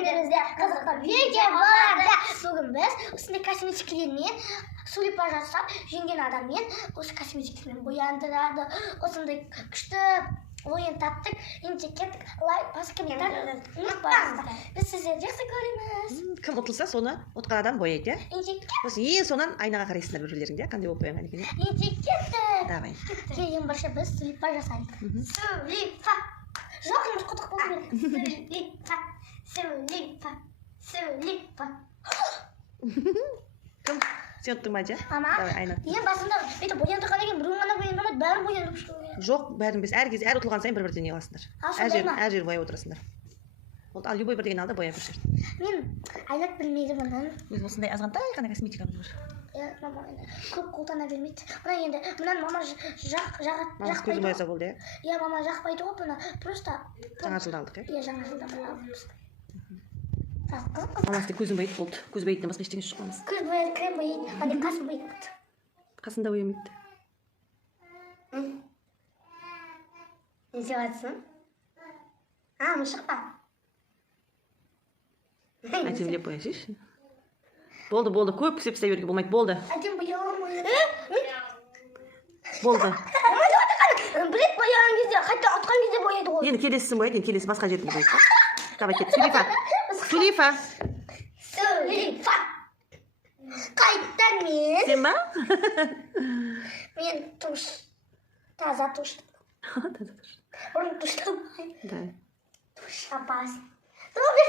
күндеріңізде қызықты видео болады. Бүгін біз осындай косметиктермен сулипа жасап жеңген адаммен осы косметиктермен бояндырады. Осындай күшті ойын таптық. Енді кеттік. Лайк басып комментарий ұмытпаңыздар. Біз сіздерді жақсы көреміз. Кім ұтылса соны ұтқан адам бояйды, осы ең сонан айнаға қарайсыңдар бір-бірлеріңде, қандай болып боянған екен. Енді кеттік. Давай. Ең бірінші біз сулипа жасайық. Сулипа. Жоқ, енді құдық болып Сулипа. Кім? Сен ұттың ба, Мама, давай, айна. ең басында бүйтіп бояндырғаннан кейін біреуін ғана бояндырмайды, бәрін бояндырып шығу керек. Жоқ, бәрін біз әр кезде әр ұтылған сайын бір-бірден не қыласыңдар. Әр жер бояп отырасыңдар. Ал любой бір деген алда бояп жүрсің. Мен айнат білмейді бұндан. Біз осындай азғантай ғана косметикамыз бар. Мама көп қолдана бермейді. Мына енді мынаны мама жақпайды. Мамасы көзін бояса болды, иә? Иә, мама жақпайды ғой бұны. Просто Жаңа жылда алдық, иә? Иә, жаңа жылда алдық. Мамасы көзін бояйды болды. Көз бояйтын басқа ештеңе шықпамыз. Көз бояйды, крем бояйды, ана қасын бояйды. Қасында боямайды. Не деватсың? Мышық па? Әдемілеп боясайшы. Болды, көп пісіп беруге болмайды, болды. Әдем бояламайды. Болды. Білет бояған кезде, қайта ұтқан кезде бояйды ғой. Енді келесісін бояйды, енді келесі басқа жерінде бояйды. Давай кет, Сулифа. Қайттан мен. Сен ба? Мен туш. Таза туш. Бұрын туштамай. Туш апасын.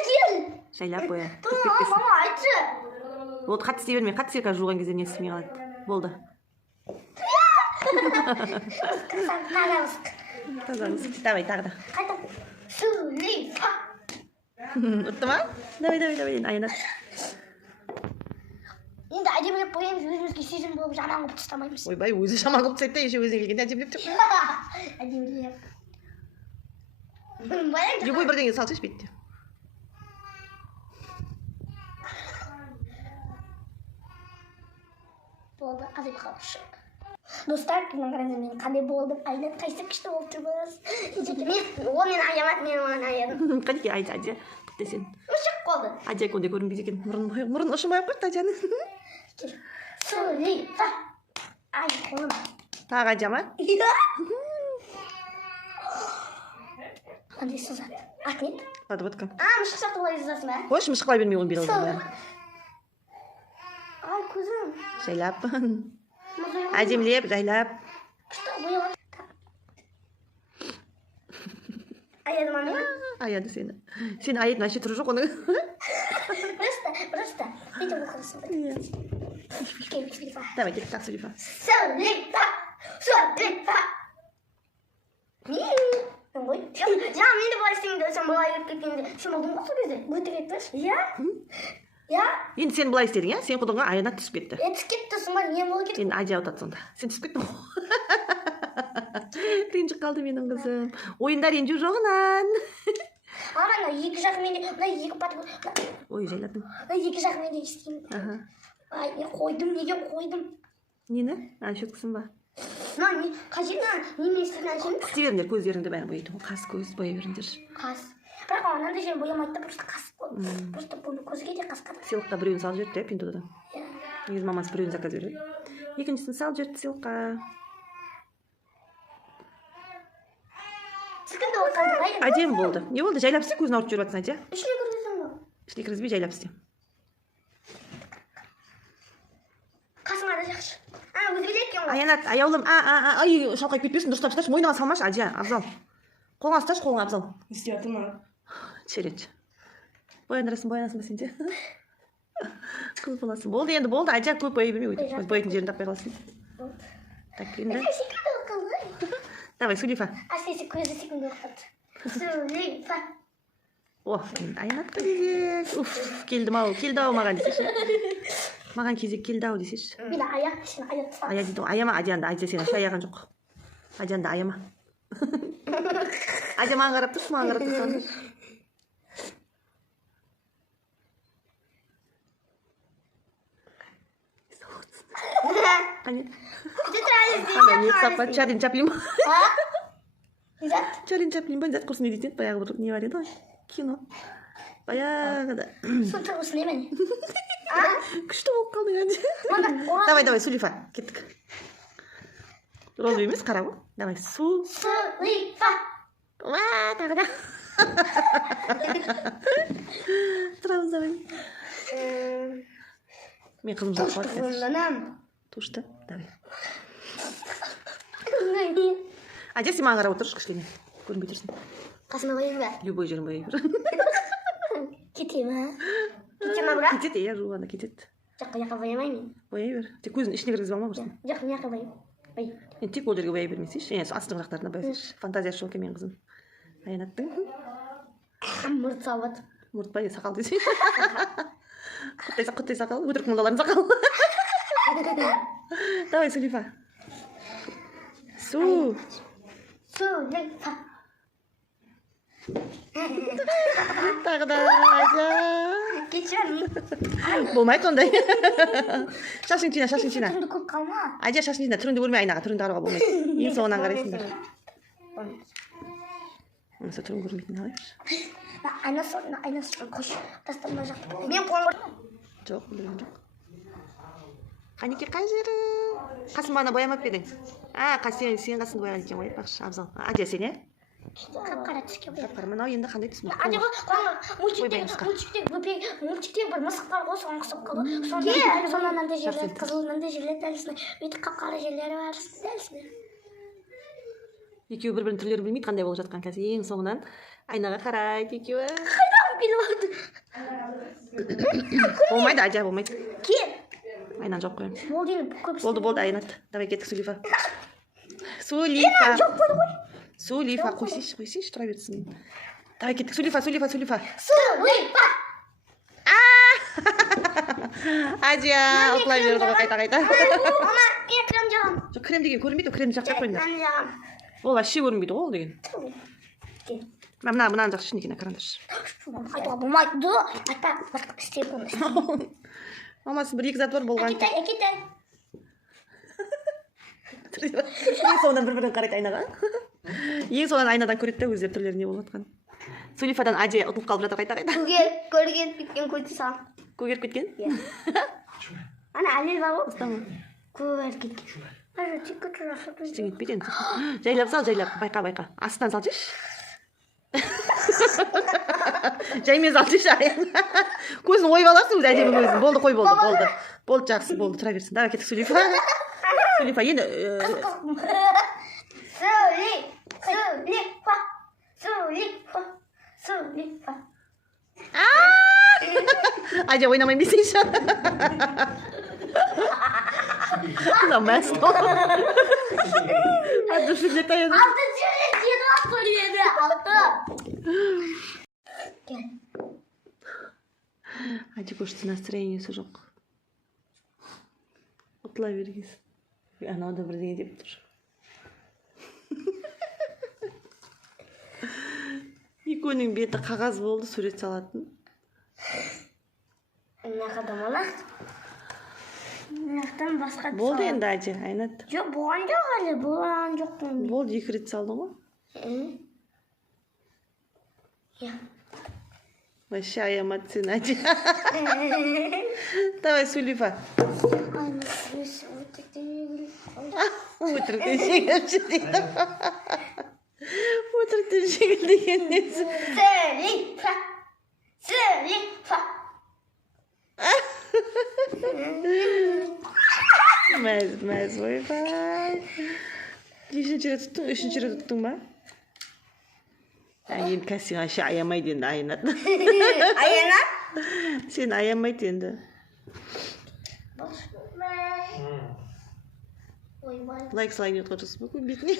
Кел. Жайлап боя. Мама, айтшы. Болды, қатты істей берме, қатты істей қазір жуған кезде не істемей қалады. Болды. Таза. Давай, тағы да. Қайта. Сулифа. Ұтты ма? Давай, айнат. Енді әдемілеп боямыз, өзімізге сезім болып жаман қылып тастамаймыз. Ойбай, өзі жаман қылып тастайды да, еше өзіне келгенде әдемілеп деп. Әдемілеп. Любой бірдеңе салсайшы бетте. Болды, азып қалышы. Достар, мен қандай болдым, айнат қайсы күшті болып тұрмыз. Ол мен аямат, мен оған аядым. Қанеке, Адя, күттесен. Мүшік қолды. Адя көнде көрінбейді екен, мұрын ұшымай қойды Адяны. Сулифа. Ай, қолым. Тағы Адя ма? Қандай сызат? Ат нет? Подводка. Мүшік сақты олай сызасың ба? Қойшы, мүшік қылай бермей оны бере алдым. Ай, көзім. Жайлап. Әдемілеп, жайлап. Күшті бояп. Аяды ма мен? Аяды сені. Сені аядың әше тұры жоқ оның. Просто. Бүйтіп оқырсың. Сулифа. Давай, кеттік так, Сулифа. Сулифа. Ой, жаңа мен де былай істеймін, сен былай еріп кеткенде. Сен болдың ғой сол кезде? Өтіп кетпеш? Иә? Енді сен былай істедің, сен құдыңға айнат түсіп кетті. Түсіп кетті, сонда не болып кетті? Енді Адя ұтады сонда. Сен түсіп кеттің ғой. Ренжіп қалды менің қызым. Ойында ренжу жоғынан. Мына екі жағымен де, мына екі пат. Ой, жайладың. Мына екі жағымен де істеймін. Ай, мен қойдым, неге қойдым? Нені? Щеткасын ба? Қажет немен істейтін әншейін? Істей беріңдер, көздеріңді бәрін бояйды. Қас көз боя беріңдер. Қас. Бірақ анандай жерін боямайды да, просто қас қой. Просто көзге де қас қадыр. Сыйлыққа біреуін салып жіберді, пинтодан. Негізі мамасы біреуін заказ береді. Екіншісін салып жіберді сыйлыққа. Сізгінде ол қалды қайда? Әдемі болды. Не болды? Жайлап істе, көзін ауыртып жүріп жатсың, Адя. Ішіне кіргіздің ғой. Ішіне кіргізбей жайлап істе. Қасыңа да жақшы. Өзі біледі екен ғой. Аянат, аяулым, ай, шалқайып кетпесін, дұрыстап ұсташы, мойныңа салмашы, Адя, Абзал. Қолыңа ұсташы, қолыңа Абзал. Не істеп жатырмын ма? Черет. Бояндырасың ба сен де? Көп боласың. Болды, енді болды, Адя көп бояй бермей өйтіп. Боятын жерін таппай қаласың. Так, енді. Давай, Сулифа. Әсіресе көзі секунд оқыды. Сулифа. О, Аянатқа кезек. Келді-ау маған десеші. Маған кезек келді-ау десеші. Мен аяқ, ішін аяқ тұсам. Ая дейді, аяма Адянды, Адя сені аяған жоқ. Адянды аяма. Адя маған қарап тұршы, маған қарап тұршы. Қане? Чарлин Чаплин ба? Чарлин Чаплин ба? Зат құрсын не дейтін? Баяғы бір не бар еді ғой? Кино. Баяғыда. Су тұрғысын емен. Күшті болып қалдың әже. Давай, Сулифа, кеттік. Роза емес, қара ғой. Давай, Сулифа. Уа, тағы да. Тұрамыз, давай. Мен қызым жоқ қуат. Тушты, давай. Әже, сен маған қарап отыршы, кішкене. Көрінбей тұрсын. Қасыма қойын ба? Любой жерін қоя бер. Кете ма? Кете ма, бірақ? Кетеді, иә, жуғанда кетеді. Жаққа боямаймын. Бояй бер. Тек көзін ішіне кіргізіп алма құрсын. Жоқ, мияққа боям. Енді тек ол жерге бояй бермесейші. Астың жақтарына боясайшы. Фантазиясы жоқ екен менің қызым. Аянаттың. Мұрт салбат. Мұрт ба, сақал десей. Құттай сақал. Өтірік молдалардың сақал. Давай, Сулифа. Сулифа. Тағы да, Айжа. Кетші Болмайды ондай. Шашың жина. түріңді көп қалма. Айжа, шашың жина. Түріңді көрмей айнаға. Түріңді қарауға болмайды. Ең соңынан қарайсыңдар. Онысы түрін көрмейтін алайбыр. Айнасы қош. Тастама жақта. Мен қоңыр. Жоқ, білген жоқ. Қанеке, қай жері? Қасым бана боямап едің? Сен қасымды бояған екен ғой, бақшы, абзал. Әже, сен, е? Қап-қара түске бояп. Қап-қара, мынау енді қандай түс мұр? Әже ғой, мультиктегі бір мысық бар ғой, соны қысып қалды. Сонда мынандай жерлер, қызыл мынандай жерлер дәлісіне. Өйтіп қап-қара жерлері бар, дәлісіне. Екеуі бір-бірінің түрлерін білмейді қандай болып жатқан қазір. Ең соңынан айнаға қарайды екеуі. Қайдан біліп алды? Болмайды, Әже, болмайды. Кел. Айнан жоқ қойым. Болды, Айнат. Давай кеттік, Сулифа. Жоқ болды ғой. Сулифа, қойсейші, тұра берсін. Давай кеттік, Сулифа. Сулифа. Әже, ұтылай берді ғой қайта. Мама, мен крем жағам. Жоқ, крем деген көрінбейді, кремді жаққа қойыңдар. Мен жағам. Ол вообще көрінбейді ғой ол деген. Мынаны жақсы ішін екен, қараңдаршы. Айтуға болмайды. Ата, басқа істеп болмайды. Мамасы бір-екі зат бар болған. Әкетай. Ең соңынан бір-бірін қарайды айнаға. Ең соңынан айнадан көреді өздері түрлері не болып жатқан. Сулифадан Әже ұтылып қалып жатыр қайта. Көрген кеткен көзі сам. Көгеріп кеткен? Ана әлел бар ғой. Ұстама. Көрген кеткен. Әже, тек көтір асырды. Ештеңе етпейді енді. Жайлап сал, байқа. Астынан сал жеш. Жаймен сал жеш аян. Көзін ойып аласың өзі әдемі көзін. Болды, қой, болды. Болды, жақсы, болды, тұра берсін. Давай кеттік, Сулифа. Сулифа, енді... Сулифа. Әже, ойнамайын бесейші. Мынау мәз бол. Әді шүрлет аян. Алты жерлет еді ақ еді. Алты. Әже көшті настроениесі жоқ. Ұтыла бергіз. Анау да бірдеңе деп тұр. Екеуінің беті қағаз болды, сурет салатын. Нақада болақ. Нақтан басқа Болды енді Әже, Айнат. Жоқ, болған жоқ әлі, болған жоқ. Болды, 2 рет салды ғой. Вообще аямат сен, Әже. Давай, Сулифа. Өтіріктен жеңілші дейді. Өтіріктен жеңіл деген несі. Сулифа. Мәз, ойбай. Нешінші рет тұттың, 3-ші рет тұттың ба? Енді кәсің ашы аямайды енді Айнат. Аянат? Сен аямайды енді. Лайк салайын деп отырсыз ба бетіне?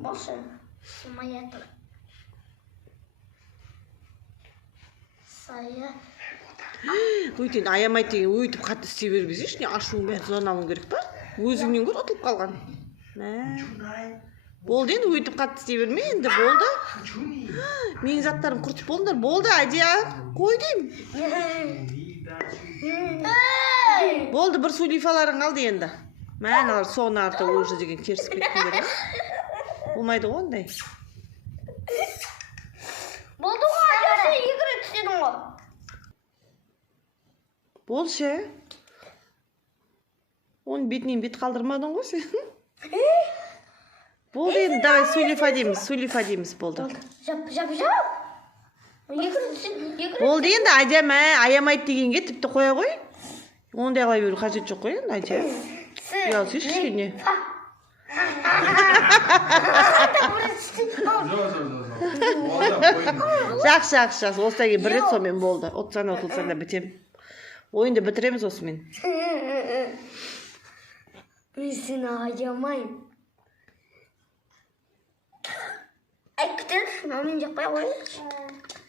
Болшы. Сумаятыр. Сая. Өйтен аямайды деген өйтіп қатты істей бермесейші, не ашуың бәрін содан алуың керек па? Өзіңнен көр ұтылып қалған. Болды енді өйтіп қатты істей берме, енді болды. Менің заттарым құртып болыңдар, болды Әже, қой деймін. Болды, бір Сулифаларың қалды енді. Мәналар соғын арты уже деген керісіп кеттіңдер. Болмайды ғой ондай. Болшы. Оның бетінен бет қалдырмадың ғой сен. Болды енді, давай Сулифа дейміз, болды. Жап. Болды енді, Адя мә, аямайды дегенге тіпті қоя қой. Ондай қылай беру қажет жоқ қой енді, Адя. Ұялсыз кішкене. Жақсы. Осыдан кейін бір рет сонымен болды. Отсаң да бітем. Ойынды бітіреміз осымен. Мен сені аямайым. Күтір, мамин жақпай қойыңызшы.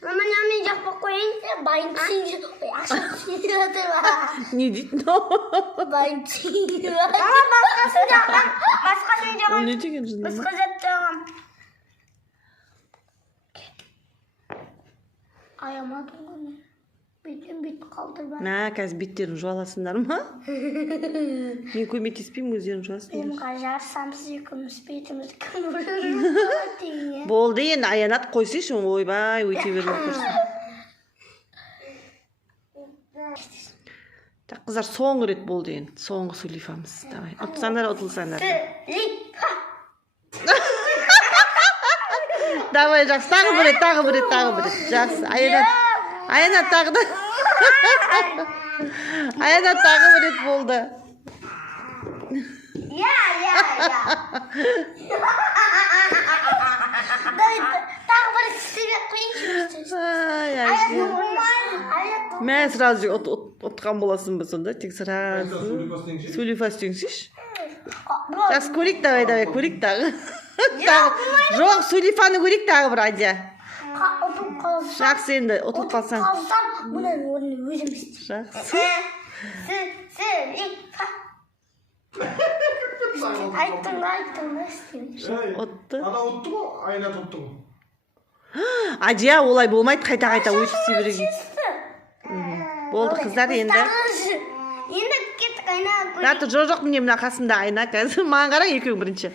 Мамин жақпай қойыңызшы. Байын түсейінші. Ақша түсейінші жатыр. Не дейді? Байын түсейінші. Басқасын жақпай. Ол не деген жын? Басқа жаттағам. Аямадым ғой. Бет қалдырма. Мә, қазір беттерін жуаласыңдар ма? Мен көмектеспеймін, өздерін жуасыңдар. Мен қажарсам сіз екеуміз бетімізді кім өлірін. Болды енді, аянат қойсайшы, ойбай, өйте беріп көрсін. Қыздар, соңғы рет болды енді, соңғы Сулифамыз. Ұтылсаңдар. Сулифа. Давай, жақсы, тағы бір рет. Жақсы, Аянат тағы да. Аянат тағы бір рет болды. Я. Тағы бір істемек қойыңшы. Мә, сразу отқан боласың ба сонда? Тек сразу. Сулифа істеңшіш. Жақсы, көрейік, давай, көрейік тағы. Жоқ, Сулифаны көрейік тағы бір, Адя. Жақсы енді, ұтылып қалсаң. Бұның орны өзім істейм. Жақсы. Сулифа. Айттың істейм. Отты. Ана ұтты ғой, Аянат ұтты ғой. Адия, олай болмайды, қайта өтісе береген. Болды, қыздар енді. Енді кеттік Айна. Раты жоқ міне мына қасымда Айна қазір. Маған қараң екеуің бірінші.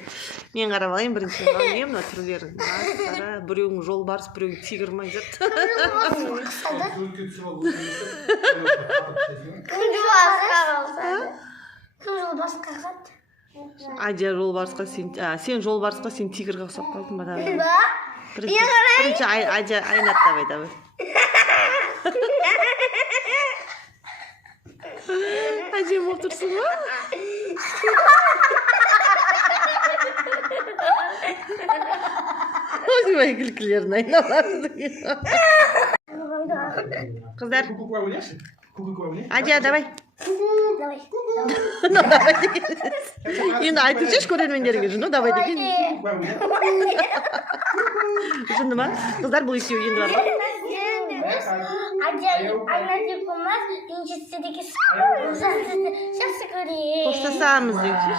Мен қарап алайын бірінші. Не мына түрлерін. Қара, біреуің жолбарыс, біреуің тигр ма жатты. Кім жолбарысқа қалды? Адия жолбарысқа, сен жолбарысқа, сен тигрға ұқсап қалдың ба? Ба? Бірінші Адия Айнат давай. Әдем отырсың ба? Ойбай күлкілерін айналады. Қыздар. Адия, давай. Енді айтып жеш көрермендерге жүн, давай деген. Жынды ма? Қыздар бұл екеуі енді бар. Айна деп болмас, еншетсе деке жақсы көрейік. Қоштасамыз дейміз.